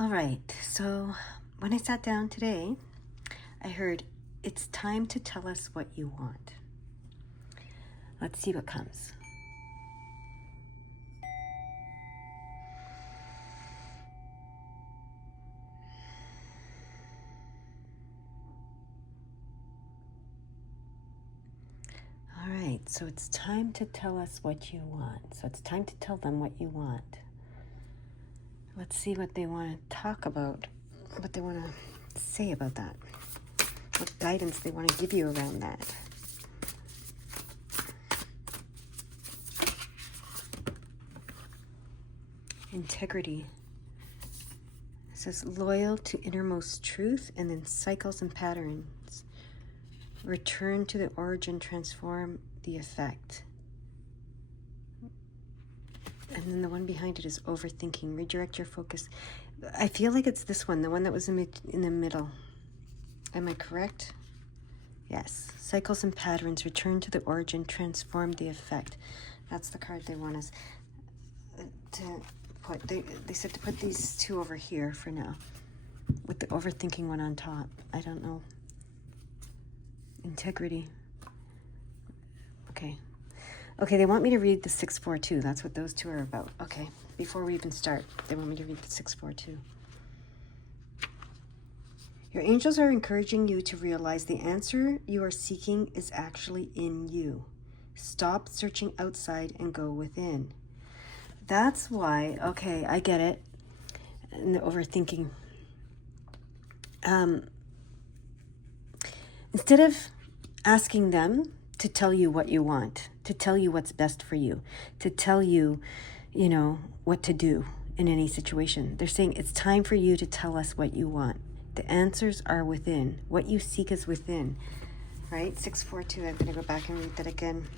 All right, so when I sat down today, I heard, it's time to tell us what you want. Let's see what comes. All right, so it's time to tell us what you want. So it's time to tell them what you want. Let's see what they want to talk about, what they want to say about that, what guidance they want to give you around that. Integrity. It says loyal to innermost truth, and then cycles and patterns. Return to the origin, transform the effect. And then the one behind it is overthinking. Redirect your focus. I feel like it's this one, the one that was in the middle. Am I correct? Yes. Cycles and patterns. Return to the origin, transform the effect. That's the card they want us to put. They said to put these two over here for now, with the overthinking one on top. I don't know. Integrity. Okay, they want me to read the 642. That's what those two are about. Okay, before we even start, they want me to read the 642. Your angels are encouraging you to realize the answer you are seeking is actually in you. Stop searching outside and go within. That's why, okay, I get it. And the overthinking. Instead of asking them to tell you what you want, to tell you what's best for you, to tell you, what to do in any situation, they're saying it's time for you to tell us what you want. The answers are within. What you seek is within, right? 642, I'm going to go back and read that again.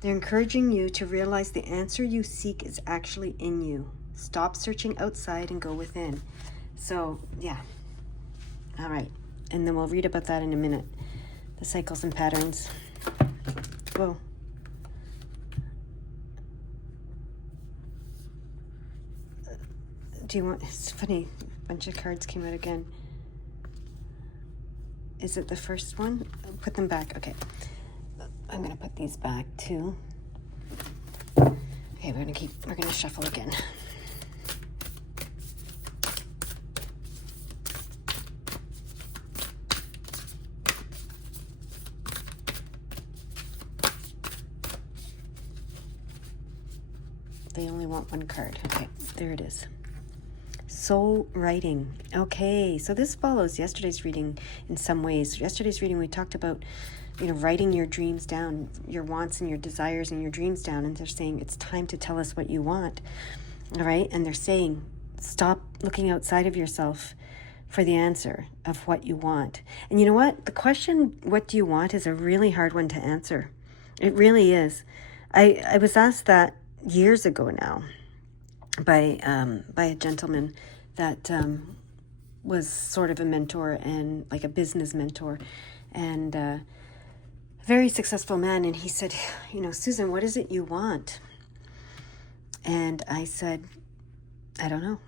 They're encouraging you to realize the answer you seek is actually in you. Stop searching outside and go within. So, yeah. All right. And then we'll read about that in a minute. The cycles and patterns. Whoa. Do you want... It's funny. A bunch of cards came out again. Is it the first one? Put them back. Okay. I'm going to put these back too. Okay, we're going to shuffle again. They only want one card. Okay, there it is. Soul writing. Okay, so this follows yesterday's reading in some ways. Yesterday's reading, we talked about, writing your dreams down, your wants and your desires and your dreams down. And they're saying it's time to tell us what you want. All right, and they're saying stop looking outside of yourself for the answer of what you want. And you know what? The question, what do you want, is a really hard one to answer. It really is. I was asked that years ago now by a gentleman that was sort of a mentor and like a business mentor and a very successful man. And he said, Susan, what is it you want? And I said, I don't know.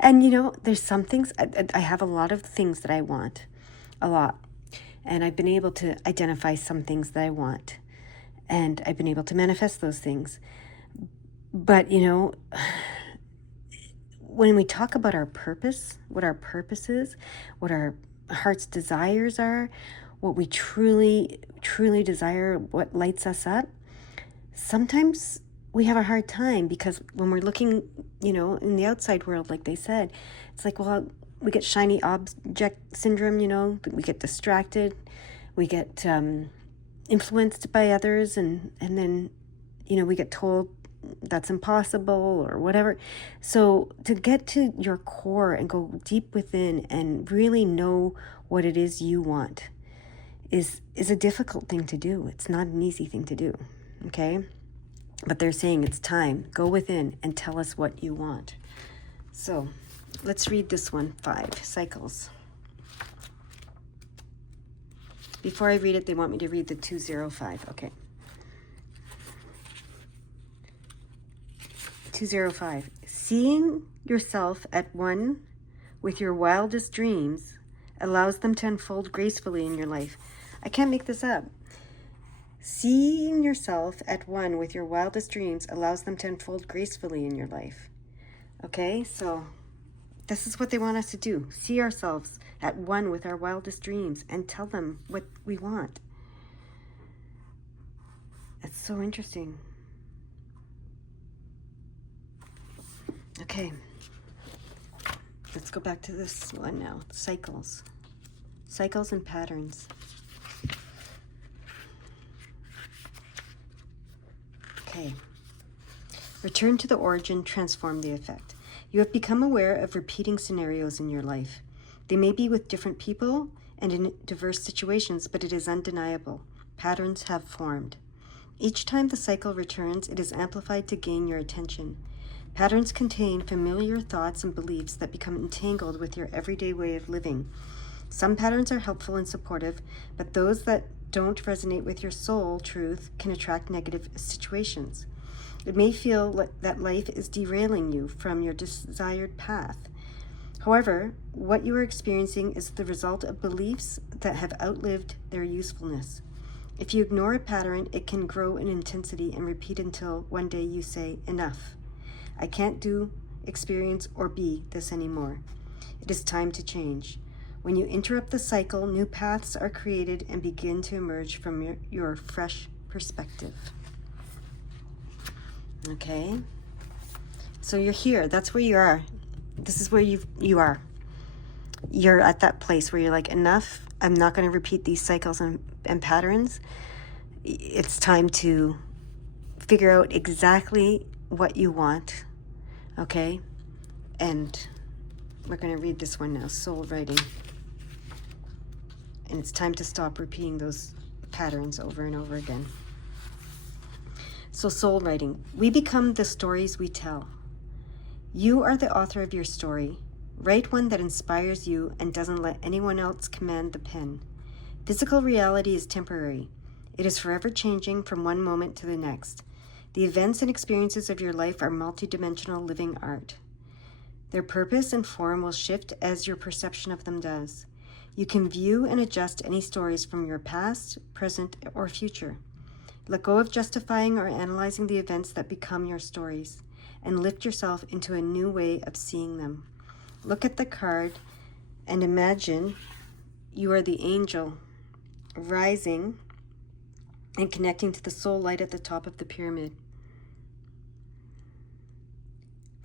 And there's some things, I have a lot of things that I want, a lot. And I've been able to identify some things that I want. And I've been able to manifest those things. But, when we talk about our purpose, what our purpose is, what our heart's desires are, what we truly, truly desire, what lights us up, sometimes we have a hard time because when we're looking, in the outside world, like they said, it's like, well, we get shiny object syndrome, we get distracted, we get influenced by others, and then we get told that's impossible or whatever. So to get to your core and go deep within and really know what it is you want is a difficult thing to do. It's not an easy thing to do. Okay, but they're saying it's time. Go within and tell us what you want. So let's read this one. 5 cycles. Before I read it, they want me to read the 205. Okay. 205. Seeing yourself at one with your wildest dreams allows them to unfold gracefully in your life. I can't make this up. Seeing yourself at one with your wildest dreams allows them to unfold gracefully in your life. Okay, so this is what they want us to do. See ourselves at one with our wildest dreams and tell them what we want. It's so interesting. Okay, let's go back to this one now. Cycles. Cycles and patterns. Okay. Return to the origin, transform the effect. You have become aware of repeating scenarios in your life. They may be with different people and in diverse situations, but it is undeniable. Patterns have formed. Each time the cycle returns, it is amplified to gain your attention. Patterns contain familiar thoughts and beliefs that become entangled with your everyday way of living. Some patterns are helpful and supportive, but those that don't resonate with your soul truth can attract negative situations. It may feel that life is derailing you from your desired path. However, what you are experiencing is the result of beliefs that have outlived their usefulness. If you ignore a pattern, it can grow in intensity and repeat until one day you say, enough. I can't do, experience, or be this anymore. It is time to change. When you interrupt the cycle, new paths are created and begin to emerge from your fresh perspective. Okay? So you're here. That's where you are. This is where you are. You're at that place where you're like, enough. I'm not going to repeat these cycles and patterns. It's time to figure out exactly what you want. Okay? And we're going to read this one now, soul writing. And it's time to stop repeating those patterns over and over again. So soul writing. We become the stories we tell. You are the author of your story. Write one that inspires you and doesn't let anyone else command the pen. Physical reality is temporary. It is forever changing from one moment to the next. The events and experiences of your life are multidimensional living art. Their purpose and form will shift as your perception of them does. You can view and adjust any stories from your past, present, or future. Let go of justifying or analyzing the events that become your stories, and lift yourself into a new way of seeing them. Look at the card and imagine you are the angel rising and connecting to the soul light at the top of the pyramid.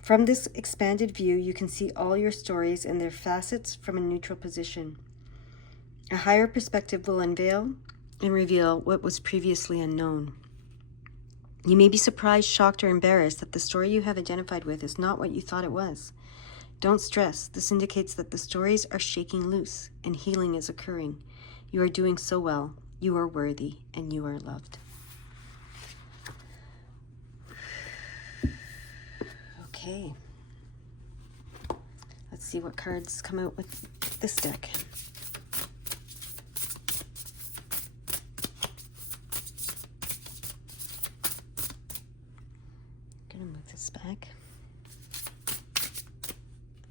From this expanded view, you can see all your stories and their facets from a neutral position. A higher perspective will unveil and reveal what was previously unknown. You may be surprised, shocked, or embarrassed that the story you have identified with is not what you thought it was. Don't stress. This indicates that the stories are shaking loose and healing is occurring. You are doing so well. You are worthy and you are loved. Okay. Let's see what cards come out with this deck. I'm gonna move this back.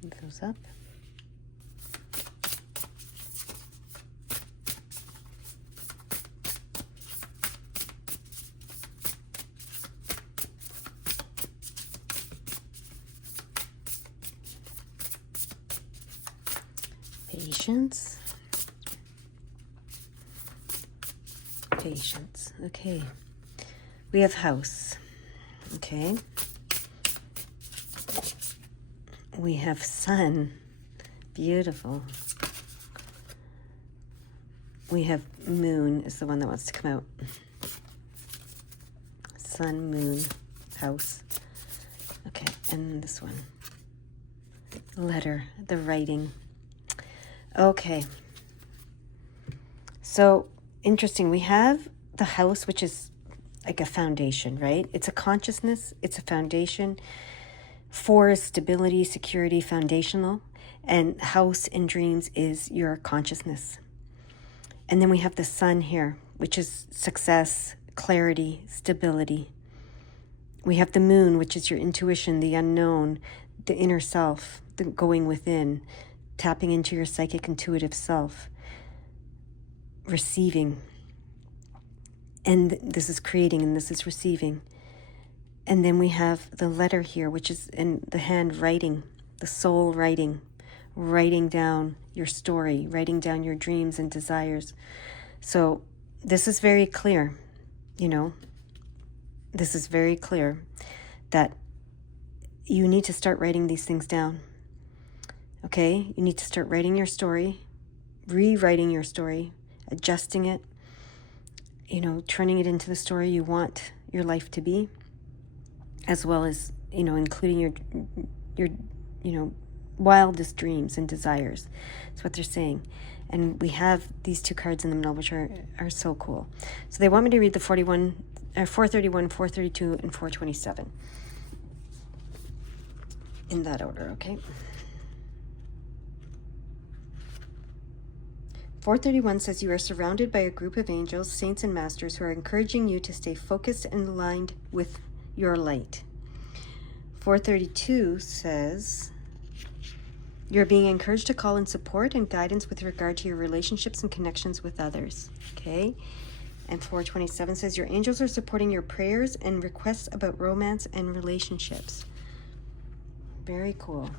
Move those up. Patience. Patience. Okay. We have house. Okay. We have sun. Beautiful. We have moon is the one that wants to come out. Sun, moon, house. Okay, and this one. Letter, the writing. Okay. So, interesting. We have the house, which is like a foundation, right? It's a consciousness. It's a foundation for stability, security, foundational. And house in dreams is your consciousness. And then we have the sun here, which is success, clarity, stability. We have the moon, which is your intuition, the unknown, the inner self, the going within, tapping into your psychic intuitive self, receiving. And this is creating, and this is receiving. And then we have the letter here, which is in the hand, writing, the soul writing, writing down your story, writing down your dreams and desires. So this is very clear, this is very clear that you need to start writing these things down. Okay? You need to start writing your story, rewriting your story, adjusting it, turning it into the story you want your life to be, as well as, including your wildest dreams and desires. That's what they're saying. And we have these two cards in the middle, which are so cool. So they want me to read the 431, 432, and 427 in that order, okay? 431 says you are surrounded by a group of angels, saints, and masters who are encouraging you to stay focused and aligned with your light. 432 says you're being encouraged to call in support and guidance with regard to your relationships and connections with others. Okay? And 427 says your angels are supporting your prayers and requests about romance and relationships. Very cool.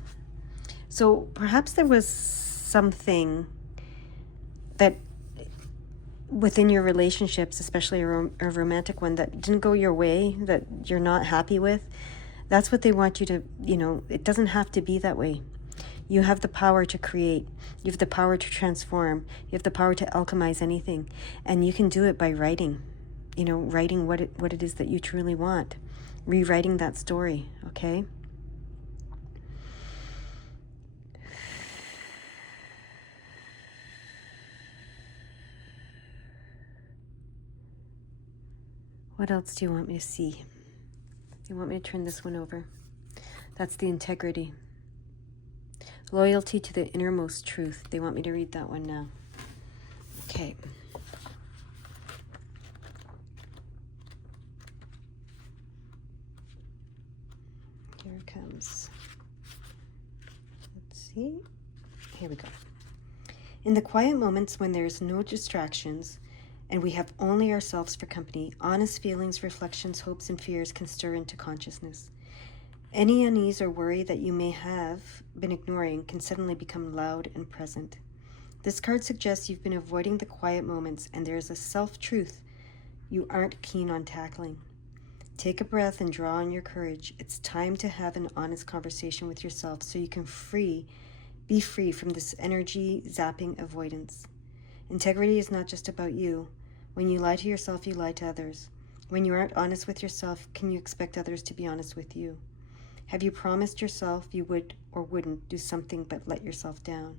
So perhaps there was something that within your relationships, especially a romantic one, that didn't go your way, that you're not happy with. That's what they want you to, it doesn't have to be that way. You have the power to create. You have the power to transform. You have the power to alchemize anything. And you can do it by writing, writing what it is that you truly want. Rewriting that story, okay? What else do you want me to see? You want me to turn this one over? That's the integrity. Loyalty to the innermost truth. They want me to read that one now. Okay. Here it comes. Let's see. Here we go. In the quiet moments when there's no distractions and we have only ourselves for company, honest feelings, reflections, hopes, and fears can stir into consciousness. Any unease or worry that you may have been ignoring can suddenly become loud and present. This card suggests you've been avoiding the quiet moments and there is a self-truth you aren't keen on tackling. Take a breath and draw on your courage. It's time to have an honest conversation with yourself so you can be free from this energy zapping avoidance. Integrity is not just about you. When you lie to yourself, you lie to others. When you aren't honest with yourself, can you expect others to be honest with you? Have you promised yourself you would or wouldn't do something but let yourself down?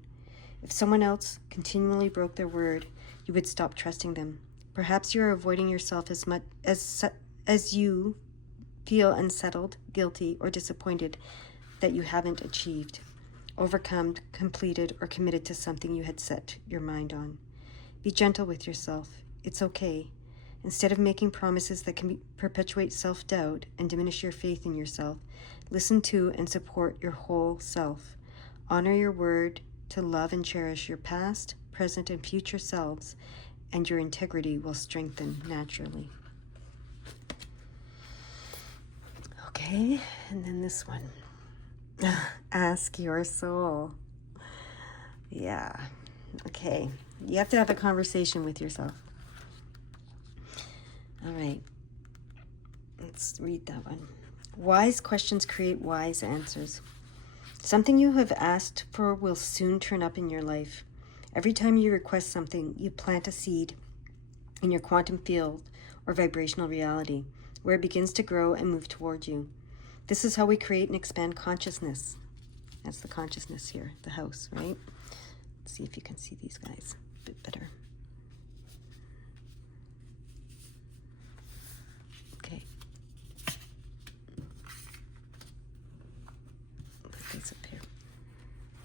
If someone else continually broke their word, you would stop trusting them. Perhaps you are avoiding yourself as much as you feel unsettled, guilty, or disappointed that you haven't achieved, overcome, completed, or committed to something you had set your mind on. Be gentle with yourself. It's okay. Instead of making promises that can perpetuate self-doubt and diminish your faith in yourself, listen to and support your whole self. Honor your word to love and cherish your past, present, and future selves, and your integrity will strengthen naturally. Okay, and then this one. Ask your soul. Yeah, okay. You have to have a conversation with yourself. All right, let's read that one. Wise questions create wise answers. Something you have asked for will soon turn up in your life. Every time you request something, you plant a seed in your quantum field or vibrational reality, where it begins to grow and move toward you. This is how we create and expand consciousness. That's the consciousness here, the house, right? Let's see if you can see these guys a bit better. Okay. Put these up here.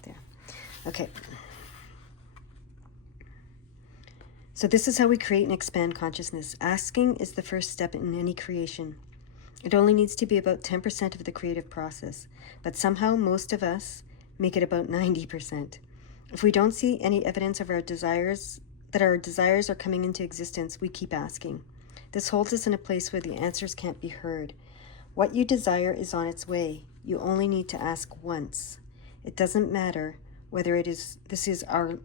There. Okay. So this is how we create and expand consciousness. Asking is the first step in any creation. It only needs to be about 10% of the creative process, but somehow most of us make it about 90%. If we don't see any evidence of our desires, that our desires are coming into existence, we keep asking. This holds us in a place where the answers can't be heard. What you desire is on its way. You only need to ask once. It doesn't matter whether this is our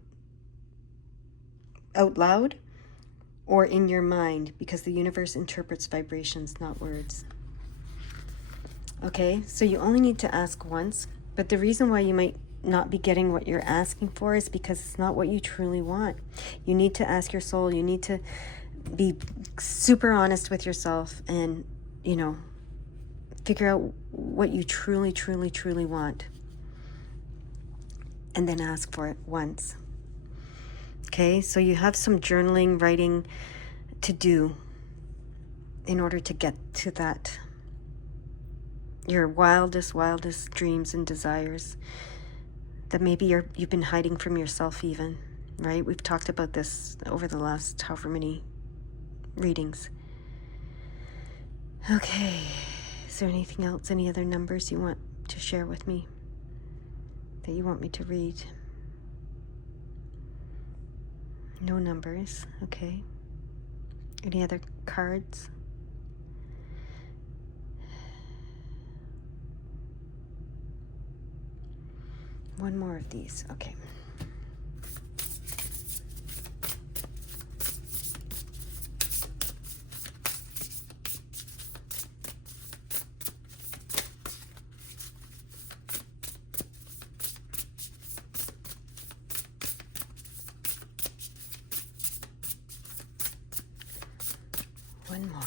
out loud or in your mind, because the universe interprets vibrations, not words. Okay, so you only need to ask once, but the reason why you might not be getting what you're asking for is because it's not what you truly want. You need to ask your soul. You need to be super honest with yourself and, figure out what you truly, truly, truly want. And then ask for it once. Okay, so you have some journaling, writing to do in order to get to that. Your wildest dreams and desires that maybe you've been hiding from yourself even, right? We've talked about this over the last however many readings. Okay, is there anything else, any other numbers you want to share with me that you want me to read? No numbers, okay. Any other cards? One more of these, okay. One more.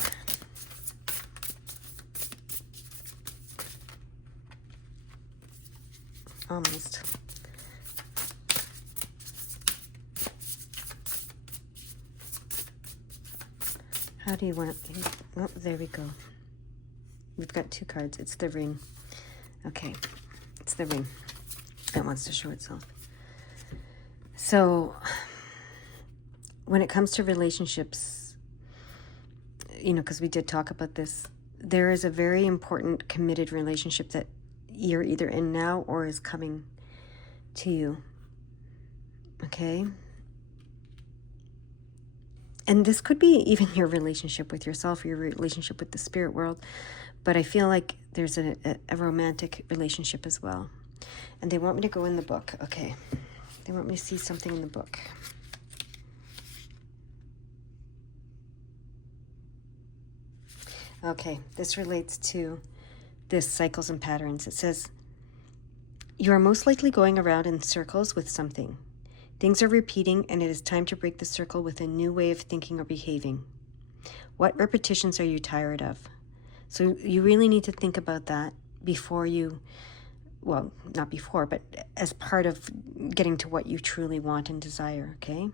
Almost. How do you want it? Oh, there we go. We've got two cards. It's the ring. Okay, it's the ring that wants to show itself. So, when it comes to relationships, because we did talk about this, there is a very important committed relationship that you're either in now or is coming to you. Okay? And this could be even your relationship with yourself, your relationship with the spirit world, but I feel like there's a romantic relationship as well. And they want me to go in the book. Okay. They want me to see something in the book. Okay, this relates to this cycles and patterns. It says, you are most likely going around in circles with something. Things are repeating, and it is time to break the circle with a new way of thinking or behaving. What repetitions are you tired of? So you really need to think about that before you, well, not before, but as part of getting to what you truly want and desire, okay?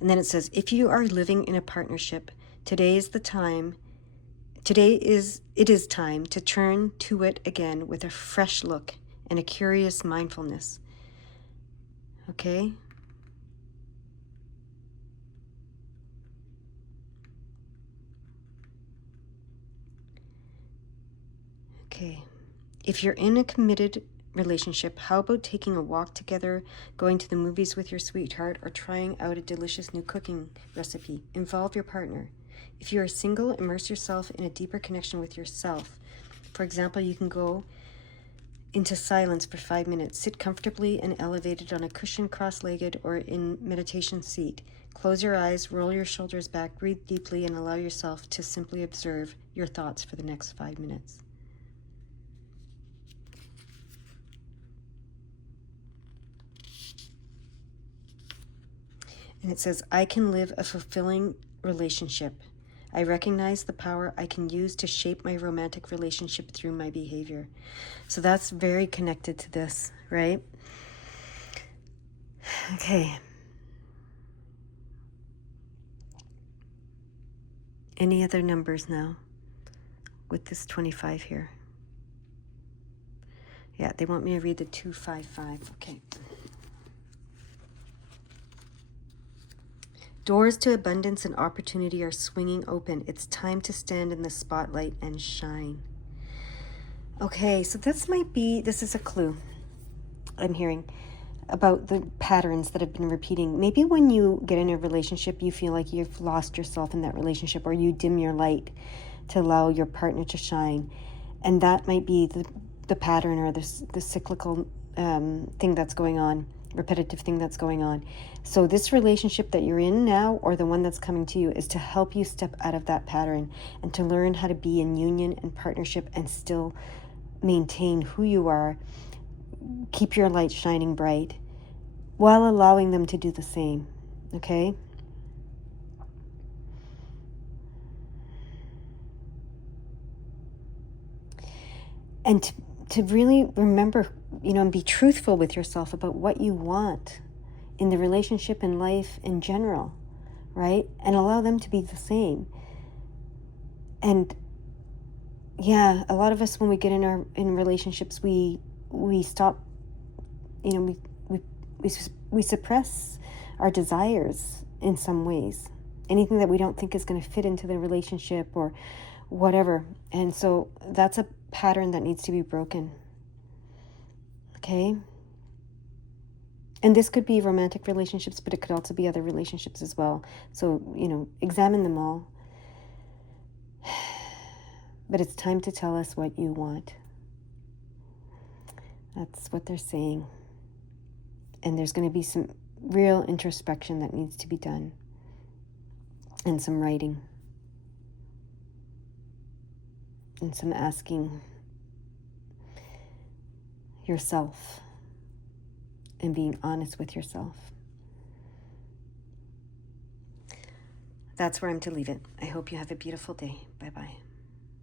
And then it says, if you are living in a partnership, it is time to turn to it again with a fresh look and a curious mindfulness. Okay? Okay. If you're in a committed relationship, how about taking a walk together, going to the movies with your sweetheart, or trying out a delicious new cooking recipe? Involve your partner. If you are single, immerse yourself in a deeper connection with yourself. For example, you can go into silence for 5 minutes. Sit comfortably and elevated on a cushion, cross-legged, or in meditation seat. Close your eyes, roll your shoulders back, breathe deeply, and allow yourself to simply observe your thoughts for the next 5 minutes. And it says, I can live a fulfilling relationship. I recognize the power I can use to shape my romantic relationship through my behavior. So that's very connected to this, right? Okay. Any other numbers now with this 25 here? Yeah, they want me to read the 255. Okay. Doors to abundance and opportunity are swinging open. It's time to stand in the spotlight and shine. Okay, so this is a clue I'm hearing about the patterns that have been repeating. Maybe when you get in a relationship, you feel like you've lost yourself in that relationship, or you dim your light to allow your partner to shine. And that might be the pattern, or the cyclical thing that's going on, repetitive thing that's going on. So this relationship that you're in now, or the one that's coming to you, is to help you step out of that pattern and to learn how to be in union and partnership and still maintain who you are. Keep your light shining bright while allowing them to do the same. Okay? And to really remember, and be truthful with yourself about what you want in the relationship and life in general, right? And allow them to be the same. And yeah, a lot of us, when we get in relationships, we stop, we suppress our desires in some ways. Anything that we don't think is going to fit into the relationship or whatever. And so that's a pattern that needs to be broken. Okay? And this could be romantic relationships, but it could also be other relationships as well. So, examine them all. But it's time to tell us what you want. That's what they're saying. And there's going to be some real introspection that needs to be done. And some writing. And some asking yourself. And being honest with yourself. That's where I'm to leave it. I hope you have a beautiful day. Bye-bye.